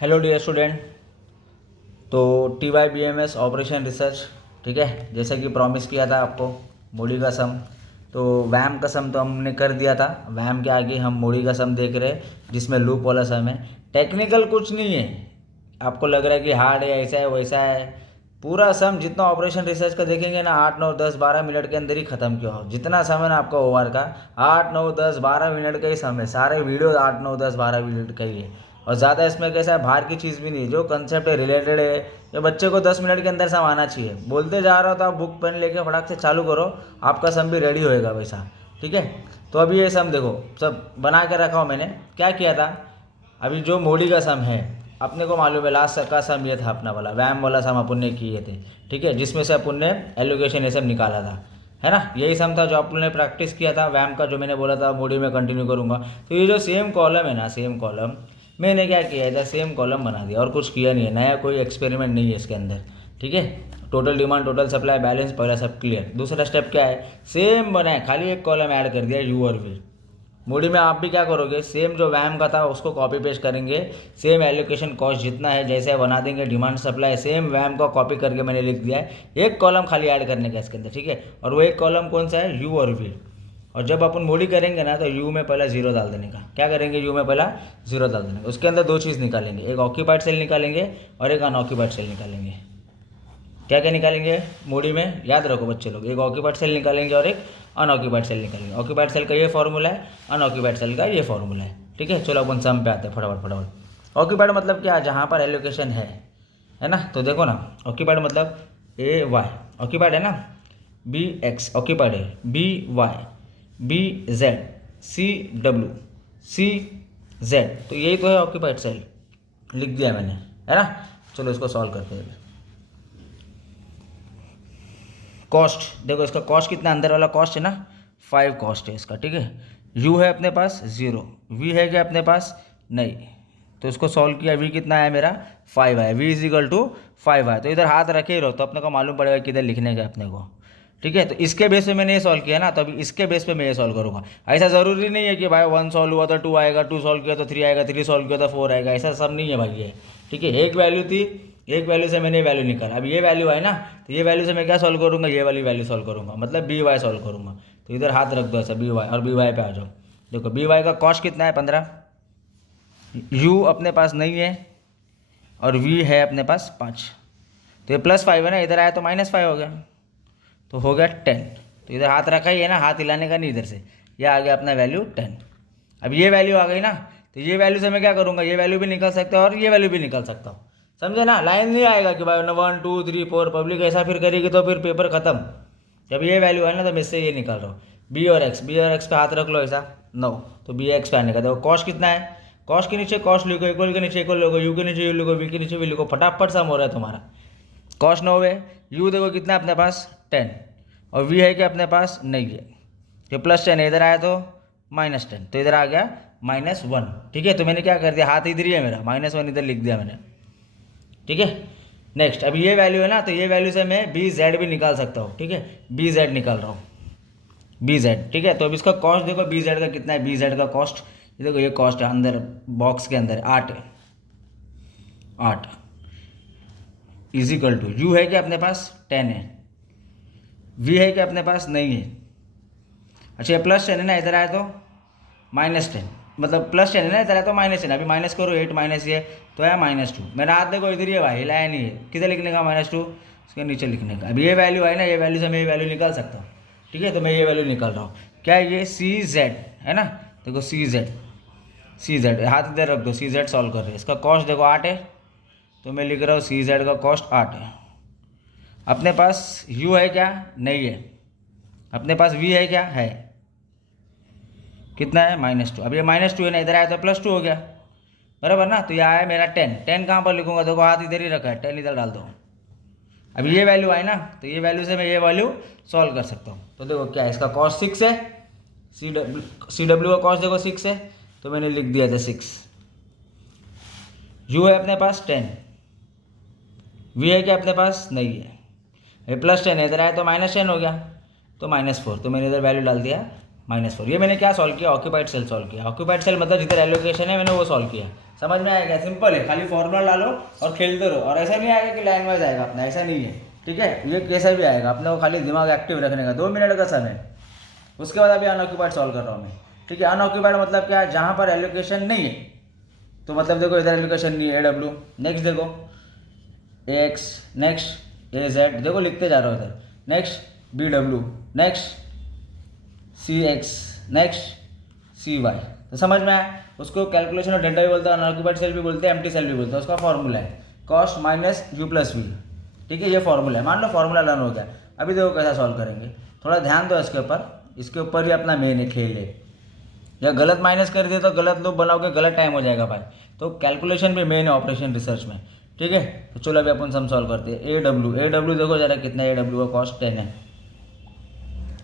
Hello dear student. तो TYBMS operation research, ठीक है, जैसा कि प्रॉमिस किया था आपको मोडी का सम। तो वैम का सम तो हमने कर दिया था। वैम के आगे हम मोडी का सम देख रहे हैं जिसमें लूप वाला सम है। टेक्निकल कुछ नहीं है, आपको लग रहा है कि हार्ड है, ऐसा है वैसा है। पूरा सम जितना ऑपरेशन रिसर्च का देखेंगे ना, 8 9 10 12 मिनट के अंदर ही खत्म किया हो। जितना सम है ना आपका ओवर का, 8 9 10 12 मिनट का ही सम है। सारे वीडियो 8 9 10 12 मिनट का ही है। और ज़्यादा इसमें कैसा है, बाहर की चीज़ भी नहीं है। जो कंसेप्ट है रिलेटेड है, जो बच्चे को 10 मिनट के अंदर सम आना चाहिए। बोलते जा रहा हो तो आप बुक पेन लेके फटाक से चालू करो, आपका सम भी रेडी होएगा वैसा, ठीक है। तो अभी ये सम देखो, सब बना के रखा हूँ मैंने। क्या किया था, अभी जो मोडी का सम है अपने को मालूम है, लास्ट का सम ये था अपना वाला, वैम वाला सम अपन ने किए थे, ठीक है, जिसमें से अपन ने एलोकेशन ये सब निकाला था, है ना। यही सम था जो अपन ने प्रैक्टिस किया था वैम का, जो मैंने बोला था मोडी में कंटिन्यू करूँगा। तो ये जो सेम कॉलम है ना, सेम कॉलम मैंने क्या किया है, सेम कॉलम बना दिया और कुछ किया नहीं है। नया कोई एक्सपेरिमेंट नहीं है इसके अंदर, ठीक है। Total demand, total supply, balance, पहला सब क्लियर। दूसरा स्टेप क्या है, सेम बनाए, खाली एक कॉलम ऐड कर दिया यू और वी। मोडी में आप भी क्या करोगे, सेम जो वैम का था उसको कॉपी पेस्ट करेंगे। सेम एलोकेशन कॉस्ट जितना है जैसे बना देंगे, डिमांड सप्लाई सेम वैम का कॉपी करके मैंने लिख दिया है। एक कॉलम खाली ऐड करने का इसके अंदर, ठीक है। और वो एक कॉलम कौन सा है, यू और वी। और जब अपन मोडी करेंगे ना तो यू में पहला जीरो डाल देने का। क्या करेंगे, यू में पहला जीरो डाल देने का। उसके अंदर दो चीज़ निकालेंगे, एक ऑक्यूपाइड सेल निकालेंगे और एक अनऑक्यूपाइड सेल निकालेंगे। क्या क्या निकालेंगे मोडी में, याद रखो बच्चे लोग, एक ऑक्यूपाइड सेल निकालेंगे और एक अनऑक्यूपाइड सेल निकालेंगे। ऑक्यूपाइड सेल का ये फॉर्मूला है, अनऑक्यूपाइड सेल का ये फॉर्मूला है, ठीक है। चलो अपन सम पे आते हैं फटाफट फटाफट। ऑक्यूपाइड मतलब क्या, जहाँ पर एलोकेशन है ना। तो देखो ना, ऑक्यूपाइड मतलब AY ऑक्यूपाइड है ना, BX ऑक्यूपाइड है, BY BZ CW CZ, तो यही तो है ऑक्यूपाइड सेल, लिख दिया मैंने, है ना। चलो इसको सॉल्व करते हैं। कॉस्ट देखो, इसका कॉस्ट कितना, अंदर वाला कॉस्ट है ना 5 कॉस्ट है इसका, ठीक है। यू है अपने पास 0, वी है क्या अपने पास, नहीं। तो इसको सॉल्व किया, वी कितना है मेरा 5 है, वी इज इक्वल टू 5 है। तो इधर हाथ रखे ही रहो तो अपने को मालूम पड़ेगा किधर लिखने का अपने को, ठीक है। तो इसके बेस पे मैंने ये सॉल्व किया ना, तो अभी इसके बेस पे मैं ये सॉल्व करूँगा। ऐसा ज़रूरी नहीं है कि भाई 1 सॉल्व हुआ तो 2 आएगा, 2 सॉल्व किया तो 3 आएगा, 3 सॉल्व किया तो 4 आएगा, ऐसा सब नहीं है भाई ये, ठीक है। एक वैल्यू थी, एक वैल्यू से मैंने वैल्यू निकाला। अब ये वैल्यू है ना, तो ये वैल्यू से मैं क्या सॉल्व करूँगा, ये वाली वैल्यू सॉल्व करूँगा, मतलब BY सॉल्व करूँगा। तो इधर हाथ रख दो ऐसा BY, और BY पे आ जाओ। देखो BY का कॉस्ट कितना है 15, U अपने पास नहीं है और V है अपने पास 5। तो ये +5 है ना, इधर आया तो -5 हो गया, तो हो गया 10। तो इधर हाथ रखा ही है ना, हाथ हिलाने का नहीं इधर से। ये आ गया अपना वैल्यू 10। अब ये वैल्यू आ गई ना, तो ये वैल्यू से मैं क्या करूँगा, ये वैल्यू भी निकल सकता है और ये वैल्यू भी निकल सकता हूँ, समझे ना। लाइन नहीं आएगा कि भाई 1 2 3 4, पब्लिक ऐसा फिर करेगी तो फिर पेपर खत्म। जब ये वैल्यू है ना तो मैं इससे ये निकाल रहा हूँ, B और X पे हाथ रख लो ऐसा 9, तो BX पे आने का। देखो कॉस्ट कितना है, कॉस्ट के नीचे कॉस्ट लिखो, इक्वल के नीचे इक्वल लिखो, यू के नीचे यू लिखो, वी के नीचे वी लिखो, फटाफट सम हो रहा है तुम्हारा। कॉस्ट 9 है, यू देखो कितना है अपने पास 10, और वी है कि अपने पास नहीं है। तो +10 है, इधर आया तो -10, तो इधर आ गया -1, ठीक है। तो मैंने क्या कर दिया, हाथ इधर ही है मेरा, -1 इधर लिख दिया मैंने, ठीक है। नेक्स्ट, अब ये वैल्यू है ना, तो ये वैल्यू से मैं BZ भी निकाल सकता हूँ, ठीक है। BZ निकाल रहा हूँ, BZ, ठीक है। तो अब इसका कॉस्ट देखो BZ का कितना है, BZ का कॉस्ट ये देखो, ये कॉस्ट है अंदर बॉक्स के अंदर 8 है, 8 इज इक्वल टू, यू है कि अपने पास 10 है, वी है कि अपने पास नहीं है। अच्छा ये +10 है ना, इधर आया तो -10, मतलब +10 है ना, इधर आया तो -10। अभी माइनस करो, 8 माइनस ये तो है -2। मेरा हाथ देखो इधर ही है भाई, हिलाया नहीं है। किधर लिखने का -2, इसके नीचे लिखने का। अभी ये वैल्यू है ना, ये वैल्यू से मैं ये वैल्यू निकाल सकता हूँ, ठीक है। तो मैं ये वैल्यू निकाल रहा हूँ, क्या ये CZ है ना। देखो CZ हाथ इधर रख दो, CZ सॉल्व कर रहे हैं। इसका कॉस्ट देखो 8 है, तो मैं लिख रहा हूँ CZ का कॉस्ट 8 है। अपने पास U है क्या, नहीं है। अपने पास V है क्या, है। कितना है -2। अब ये -2 है ना, इधर आया तो +2 हो गया, बराबर ना। तो ये आया मेरा 10 कहाँ पर लिखूंगा, देखो हाथ इधर ही रखा है, 10 इधर डाल दो। अब ये वैल्यू आए ना, तो ये वैल्यू से मैं ये वैल्यू सॉल्व कर सकता हूँ। तो देखो क्या है, इसका कॉस्ट 6 है, CW का कॉस्ट देखो 6 है, तो मैंने लिख दिया था 6। U है अपने पास 10, V है क्या अपने पास नहीं है। ये +10 है, इधर आया तो -10 हो गया, तो -4, तो मैंने इधर वैल्यू डाल दिया -4। ये मैंने क्या सॉल्व किया, ऑक्यूपाइड सेल सॉल्व किया। ऑक्यूपाइड सेल मतलब जिधर एलोकेशन है मैंने वो सॉल्व किया। समझ में आएगा, सिंपल है, खाली फॉर्मूला डालो और खेलते रहो। और ऐसा नहीं आएगा कि लाइन वाइज आएगा अपना, ऐसा नहीं है, ठीक है। ये कैसा भी आएगा, अपने को खाली दिमाग एक्टिव रखने का। 2 मिनट का समय, उसके बाद अभी अनऑक्यूपाइड सॉल्व कर रहा हूँ मैं, ठीक है। अनऑक्यूपाइड मतलब क्या है, जहाँ पर एलोकेशन नहीं है। तो मतलब देखो इधर एलोकेशन नहीं है, AW। नेक्स्ट देखो AX, नेक्स्ट AZ, देखो लिखते जा रहा हूँ इधर। Next BW, next CX, next CY। तो समझ में आया। उसको कैलकुलेशन और डेल्टा भी बोलते हैं, अनऑक्यूपाइड सेल भी बोलते हैं, एम्प्टी सेल भी बोलते हैं। उसका फॉर्मूला है कॉस्ट माइनस U+V, ठीक है। ये फॉर्मूला है, मान लो फॉर्मूला लर्न हो गया। अभी देखो कैसा सॉल्व करेंगे, थोड़ा ध्यान दो इसके ऊपर। इसके ऊपर ही अपना मेन है खेल है। या गलत माइनस कर दिए तो गलत लूप बनाओगे, गलत टाइम हो जाएगा भाई। तो कैलकुलेशन भी मेन है ऑपरेशन रिसर्च में, ठीक है। तो चलो अभी अपन सम सॉल्व करते हैं। AW देखो जरा कितना है, AW का कॉस्ट 10 है,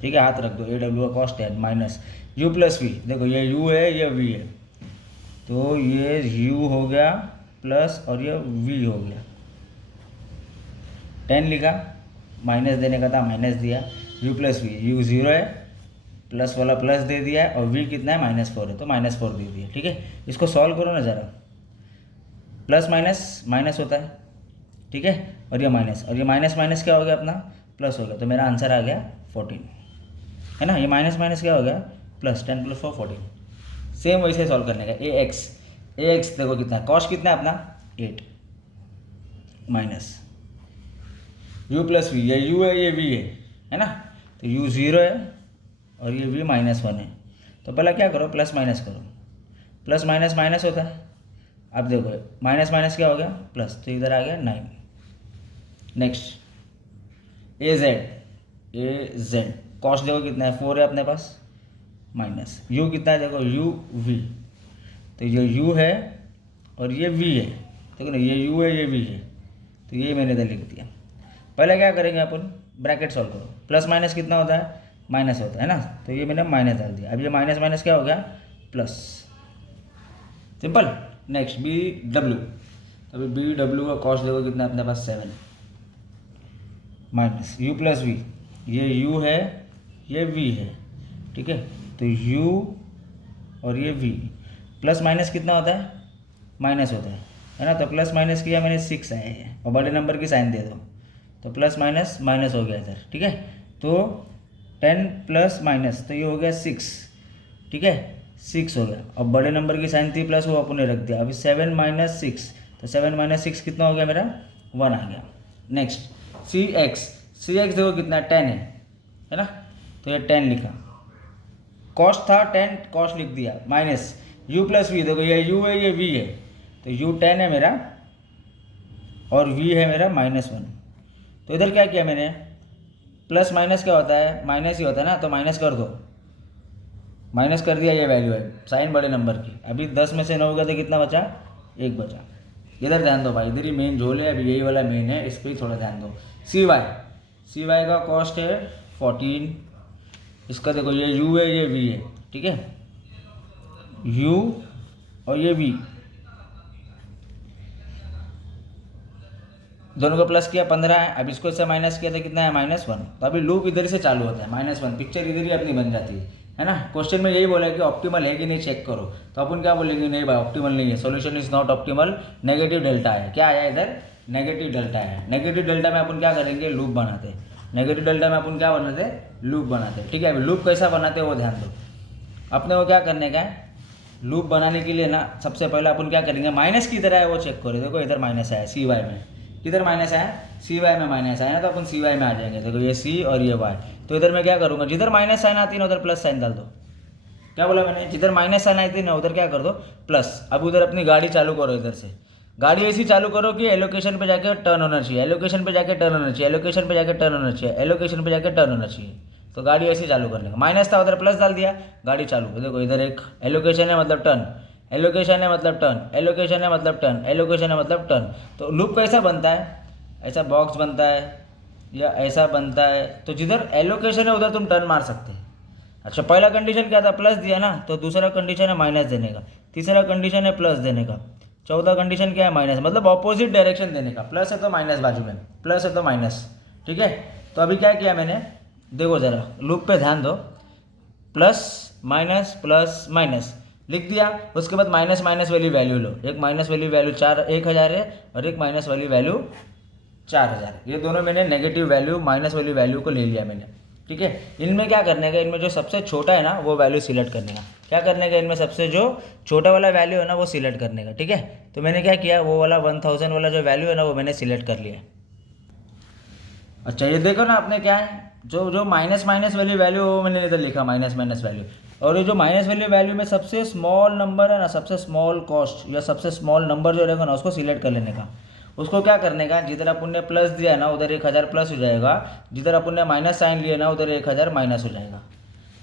ठीक है। हाथ रख दो, AW का कॉस्ट 10 माइनस U+V, देखो ये U है ये V है, तो ये U हो गया प्लस और ये V हो गया। 10 लिखा, माइनस देने का था माइनस दिया। U+V, U 0 है, प्लस वाला प्लस दे दिया है, और V कितना है -4 है, तो -4 दे दिया, ठीक है। इसको सॉल्व करो ना ज़रा। प्लस माइनस माइनस होता है, ठीक है। और ये माइनस, और ये माइनस माइनस क्या हो गया अपना, प्लस हो गया। तो मेरा आंसर आ गया 14, है ना। ये माइनस माइनस क्या हो गया, प्लस। 10 + 4 14। सेम वैसे सॉल्व करने का। AX देखो कितना, कॉस्ट कितना है अपना 8, माइनस U+V, ये U है ये V है ना। तो U 0 है और ये V -1 है। तो पहले क्या करो, प्लस माइनस करो। प्लस माइनस माइनस होता है। अब देखो माइनस माइनस क्या हो गया, प्लस, तो इधर आ गया 9। नेक्स्ट AZ, कॉस्ट देखो कितना है, 4 है अपने पास, माइनस U कितना है देखो, UV। तो ये U है और ये V है, देखो ना, ये U है ये V है, तो ये मैंने इधर लिख दिया। पहले क्या करेंगे अपन, ब्रैकेट सॉल्व करो। प्लस माइनस कितना होता है, माइनस होता है ना। तो ये मैंने माइनस डाल दिया। अब ये माइनस माइनस क्या हो गया, प्लस, सिंपल। नेक्स्ट BW, तो अभी BW का कॉस्ट देखो कितना अपने पास 7, माइनस U+V, ये U है ये V है, ठीक है। तो U और ये V, प्लस माइनस कितना होता है, माइनस होता है ना। तो प्लस माइनस किया मैंने 6 आया है, और बड़े नंबर की साइन दे दो, तो प्लस माइनस माइनस हो गया इधर, ठीक है। तो 10 प्लस माइनस, तो ये हो गया 6, ठीक है, 6 हो गया। और बड़े नंबर की साइन थी प्लस, वो अपन ने रख दिया। अभी 7 - 6, तो 7 - 6 कितना हो गया मेरा, 1 आ गया। नेक्स्ट CX देखो कितना 10 है ना। तो ये 10 लिखा, कॉस्ट था 10, कॉस्ट लिख दिया, माइनस U+V, देखो ये U है ये V है, तो U 10 है मेरा और V है मेरा -1। तो इधर क्या किया मैंने, प्लस माइनस क्या होता है, माइनस ही होता है ना। तो माइनस कर दो, माइनस कर दिया, ये वैल्यू है साइन बड़े नंबर की। अभी 10 में से 9 गया तो कितना बचा, 1 बचा। इधर ध्यान दो भाई, इधर ही मेन झोल है, अभी यही वाला मेन है, इस पर ही थोड़ा ध्यान दो। CY का कॉस्ट है 14, इसका देखो ये U है ये V है, ठीक है। U और ये V दोनों को प्लस किया 15 है। अब इसको इससे माइनस किया तो कितना है, -1। तो अभी लूप इधर से चालू होता है, -1, पिक्चर इधर ही अपनी बन जाती है ना। क्वेश्चन में यही बोला है कि ऑप्टिमल है कि नहीं चेक करो, तो अपन क्या बोलेंगे, नहीं भाई ऑप्टिमल नहीं है, solution is not optimal, negative delta है। क्या आया इधर, नेगेटिव डेल्टा है। नेगेटिव डेल्टा में अपन क्या करेंगे, लूप बनाते हैं। नेगेटिव डेल्टा में अपन क्या बनाते हैं, लूप बनाते हैं, ठीक है। अभी लूप कैसा बनाते हैं वो ध्यान दो। अपने को क्या करने का है, लूप बनाने के लिए ना सबसे पहले अपन क्या करेंगे, माइनस की तरह है वो चेक करो। देखो इधर माइनस आया CY में, किधर माइनस आया, CY में माइनस आया ना, तो अपन CY में आ जाएंगे। देखो ये C और ये Y, तो इधर मैं क्या करूँगा, जिधर माइनस साइन आती है ना उधर प्लस साइन डाल दो। क्या बोला मैंने, जिधर माइनस साइन आती है ना उधर क्या कर दो, प्लस। अब उधर अपनी गाड़ी चालू करो, इधर से गाड़ी ऐसी चालू करो कि एलोकेशन पे जाके टर्न होना चाहिए, एलोकेशन पे जाके टर्न होना चाहिए, एलोकेशन पे जाके टर्न होना चाहिए, एलोकेशन पे जाके टर्न होना चाहिए। तो गाड़ी ऐसी चालू करने का, माइनस था उधर प्लस डाल दिया, गाड़ी चालू। देखो इधर एक एलोकेशन है मतलब टर्न, एलोकेशन है मतलब टर्न, एलोकेशन है मतलब टर्न, एलोकेशन है मतलब टर्न। तो लूप कैसा बनता है, ऐसा बॉक्स बनता है या ऐसा बनता है। तो जिधर एलोकेशन है उधर तुम टर्न मार सकते हैं। अच्छा, पहला कंडीशन क्या था, प्लस दिया ना, तो दूसरा कंडीशन है माइनस देने का, तीसरा कंडीशन है प्लस देने का, चौथा कंडीशन क्या है, माइनस, मतलब ऑपोजिट डायरेक्शन देने का। प्लस है तो माइनस बाजू में, प्लस है तो माइनस, ठीक है। तो अभी क्या किया मैंने, देखो ज़रा लूप पे ध्यान दो। प्लस माइनस लिख दिया। उसके बाद माइनस माइनस वाली वैल्यू लो, एक माइनस वाली वैल्यू 1000 है और एक माइनस वाली वैल्यू 4000 है। ये दोनों मैंने नेगेटिव वैल्यू माइनस वाली वैल्यू को ले लिया मैंने, ठीक है। इनमें क्या करने का, इनमें जो सबसे छोटा है ना वो वैल्यू सिलेक्ट करने का। क्या करने का, इनमें सबसे जो छोटा वाला वैल्यू है ना वो सिलेक्ट करने का, ठीक है। तो मैंने क्या किया, वो वाला 1000 वाला जो वैल्यू है ना वो मैंने सिलेक्ट कर लिया। अच्छा ये देखो ना आपने क्या है, जो माइनस माइनस वाली वैल्यू वो मैंने इधर लिखा माइनस माइनस वैल्यू, और ये जो माइनस वाली वैल्यू में सबसे स्मॉल नंबर है ना, सबसे स्मॉल कॉस्ट या सबसे स्मॉल नंबर जो रहेगा ना उसको सिलेक्ट कर लेने का। उसको क्या करने का, जिधर अपन ने प्लस दिया है ना उधर 1000 प्लस हो जाएगा, जिधर अपन ने माइनस साइन लिया ना उधर 1000 माइनस हो जाएगा।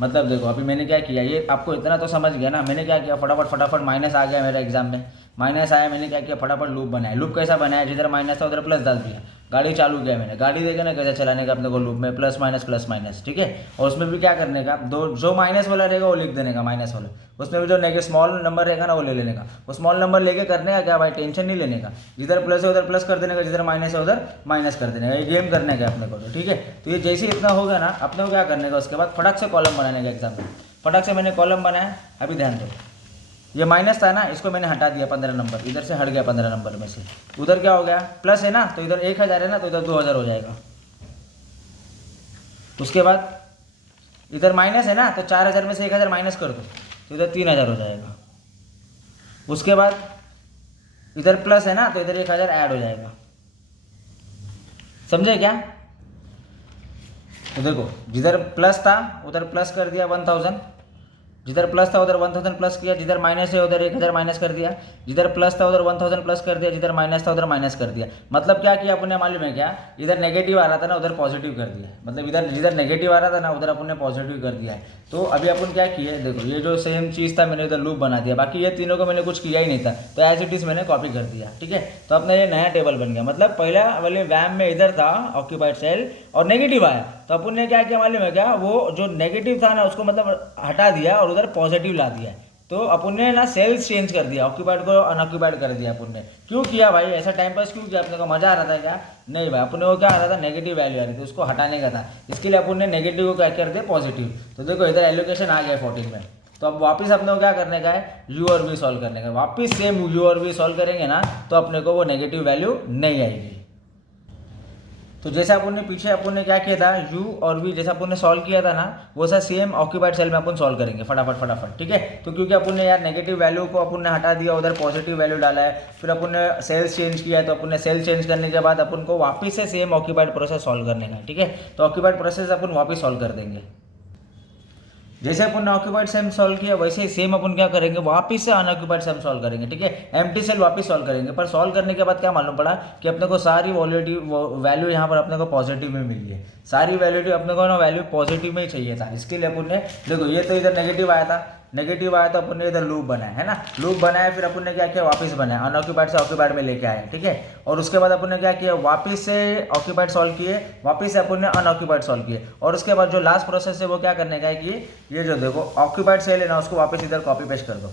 मतलब देखो अभी मैंने क्या किया, ये आपको इतना तो समझ गया ना। मैंने क्या किया, फटाफट माइनस आ गया मेरे एग्जाम में, माइनस आया, मैंने क्या किया फटाफट लूप बनाया। लूप कैसा बनाया, जिधर माइनस था उधर प्लस डाल दिया, गाड़ी चालू किया मैंने। गाड़ी देखे ना कैसे चलाने का अपने को लूप में, प्लस माइनस, ठीक है। और उसमें भी क्या करने का, दो जो माइनस वाला रहेगा वो लिख देने का माइनस वाला, उसमें भी जो नेगेटिव स्मॉल नंबर रहेगा ना वो ले लेने का। वो स्मॉल नंबर लेके करने का क्या भाई, टेंशन नहीं लेने का, जिधर प्लस है उधर प्लस कर देने का, जिधर माइनस है उधर माइनस कर देने का। ये गेम करने का अपने को तो, ठीक है। तो ये जैसे ही इतना होगा ना अपने को क्या करने का, उसके बाद फटाक से कॉलम बनाने का एग्जाम में। फटाक से मैंने कॉलम बनाया। अभी ध्यान दो, ये माइनस था ना, इसको मैंने हटा दिया 15 नंबर, इधर से हट गया 15 नंबर में से। उधर क्या हो गया, प्लस है ना तो इधर 1000 है ना तो इधर 2000 हो जाएगा। उसके बाद इधर माइनस है ना तो 4000 में से 1000 माइनस कर दो तो इधर 3000 हो जाएगा। उसके बाद इधर प्लस है ना तो इधर 1000 ऐड हो जाएगा। समझे क्या? तो देखो जिधर प्लस था उधर प्लस कर दिया 1000, जिधर प्लस था उधर 1000 प्लस किया, जिधर माइनस है उधर 1000 माइनस कर दिया, जिधर प्लस था उधर 1000 प्लस कर दिया, जिधर माइनस था उधर माइनस कर दिया। मतलब क्या किया अपन ने मालूम है क्या, इधर नेगेटिव आ रहा था ना उधर पॉजिटिव कर दिया। मतलब इधर जिधर नेगेटिव आ रहा था ना उधर अपन ने पॉजिटिव कर दिया है। तो अभी अपन क्या किए, देखो ये जो सेम चीज़ था मैंने इधर लूप बना दिया, बाकी ये तीनों को मैंने कुछ किया ही नहीं था, तो एज इट इज़ मैंने कॉपी कर दिया, ठीक है। तो अपना ये नया टेबल बन गया। मतलब पहला वाले वैम में इधर था ऑक्यूपाइड सेल और नेगेटिव आया, तो अपन ने क्या किया मालूम है क्या, वो जो नेगेटिव था ना उसको मतलब हटा दिया और उधर पॉजिटिव ला दिया। तो अपन ने ना सेल्स चेंज कर दिया, ऑक्यूपाइड को अनऑक्यूपाइड कर दिया अपन ने। क्यों किया भाई, ऐसा टाइम पास क्यों किया, अपने को मजा आ रहा था क्या? नहीं भाई, अपने को क्या आ रहा था, नेगेटिव वैल्यू आ रही थी, उसको हटाने का था। इसके लिए अपन ने नेगेटिव को क्या कर दिया पॉजिटिव। तो देखो इधर एलोकेशन आ गया 14 में। तो अब वापस अपने को क्या करने का है, यू और वी सॉल्व करने का। वापस सेम यू और वी सॉल्व करेंगे ना तो अपने को वो नेगेटिव वैल्यू नहीं आएगी। तो जैसे अपन ने पीछे अपन ने क्या किया था, u और v जैसा अपन ने सॉल्व किया था ना वैसा सेम ऑक्यूपाइड सेल में अपन सॉल्व करेंगे फटाफट, ठीक है। तो क्योंकि अपन ने यार नेगेटिव वैल्यू को अपन ने हटा दिया, उधर पॉजिटिव वैल्यू डाला है, फिर अपन ने सेल्स चेंज किया है, तो अपन ने सेल चेंज करने के बाद अपन को वापस से सेम ऑक्यूपाइड प्रोसेस सॉल्व करने का, ठीक है। तो ऑक्यूपाइड प्रोसेस अपन वापस सॉल्व कर देंगे। जैसे अपन ने ऑक्यूपाइड सेम सॉल्व किया वैसे ही सेम अपन क्या करेंगे, वापस से अनऑक्यूपाइड सेम सॉल्व करेंगे, ठीक है। एम्प्टी सेल वापस सॉल्व करेंगे। पर सॉल्व करने के बाद क्या मालूम पड़ा कि अपने को सारी वैल्यू यहाँ पर अपने को पॉजिटिव में मिली है। सारी वैल्यू अपने को ना वैल्यू पॉजिटिव में ही चाहिए था। इसके लिए अपन ने देखो ये तो इधर नेगेटिव आया था, नेगेटिव आया तो अपन ने इधर लूप बनाया है ना, लूप बनाया, फिर अपन ने क्या किया वापस बनाया, अनऑक्यूपाइड से ऑक्यूपाइड में लेके आए, ठीक है। और उसके बाद अपन ने क्या किया, वापस से ऑक्यूपाइड सॉल्व किए, वापस से अपन ने अनऑक्यूपाइड सॉल्व किए। और उसके बाद जो लास्ट प्रोसेस है वो क्या करने का है कि ये जो देखो ऑक्यूपाइड सेल है ना उसको वापस इधर कॉपी पेस्ट कर दो।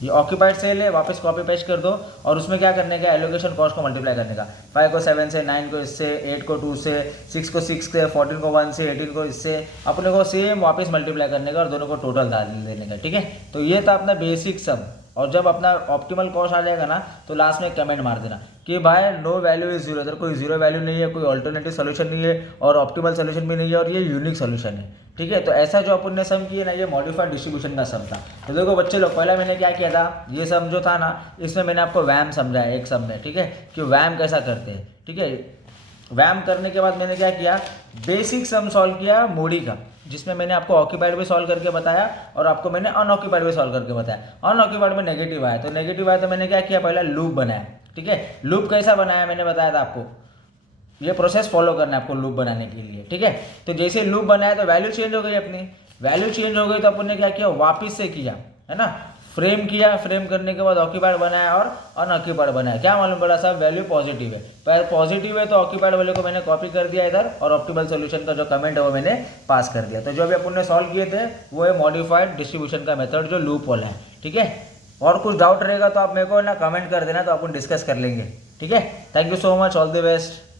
ये ऑक्यूपाइड सेल है, वापस कॉपी पेस्ट कर दो। और उसमें क्या करने का, एलोकेशन कॉस्ट को मल्टीप्लाई करने का। 5 को 7 से, 9 को इससे, 8 को 2 से, 6 को 6 से, 14 को 1 से, 18 को इससे, अपने को सेम वापस मल्टीप्लाई करने का और दोनों को टोटल डाल देने का, ठीक है। तो ये था अपना बेसिक सम। और जब अपना ऑप्टिमल कॉस्ट आ जाएगा ना तो लास्ट में कमेंट मार देना कि भाई नो वैल्यू इज जीरो। इधर कोई जीरो वैल्यू नहीं है, कोई ऑल्टरनेटिव सोल्यूशन नहीं है और ऑप्टिमल सोल्यूशन भी नहीं है और ये यूनिक सोल्यूशन है, ठीक है। तो ऐसा जो अपन ने सम किया ना ये मॉडिफाइड डिस्ट्रीब्यूशन का सम था। तो देखो बच्चे लोग, पहला मैंने क्या किया था, ये सम जो था ना इसमें मैंने आपको वैम समझाया एक सम में, ठीक है, कि वैम कैसा करते हैं, ठीक है। वैम करने के बाद मैंने क्या किया, बेसिक सम सॉल्व किया मोडी का, जिसमें मैंने आपको ऑक्यूपाइड भी सॉल्व करके बताया और आपको मैंने अनऑक्यूपाइड भी सॉल्व करके बताया। अनऑक्यूपाइड में नेगेटिव आया, तो नेगेटिव आया तो मैंने क्या किया, पहला लूप बनाया, ठीक है। लूप कैसा बनाया मैंने बताया था आपको, ये प्रोसेस फॉलो करना है आपको लूप बनाने के लिए, ठीक है। तो जैसे लूप बनाया तो वैल्यू चेंज हो गई, अपनी वैल्यू चेंज हो गई तो अपन ने क्या किया, वापस से किया, है ना, फ्रेम किया। फ्रेम करने के बाद ऑक्यूपाइड बनाया और अनऑक्यूपाइड बनाया। क्या मालूम पड़ा, सब वैल्यू पॉजिटिव है। पर पॉजिटिव है तो ऑक्यूपाइड वैल्यू को मैंने कॉपी कर दिया इधर और ऑप्टिमल सोल्यूशन का जो कमेंट है वो मैंने पास कर दिया। तो जो अभी अपन ने सॉल्व किए थे वो है मॉडिफाइड डिस्ट्रीब्यूशन का मेथड जो लूप वाला है, ठीक है। और कुछ डाउट रहेगा तो आप मेरे को ना कमेंट कर देना, तो अपन डिस्कस कर लेंगे, ठीक है। Thank you so much, all the best.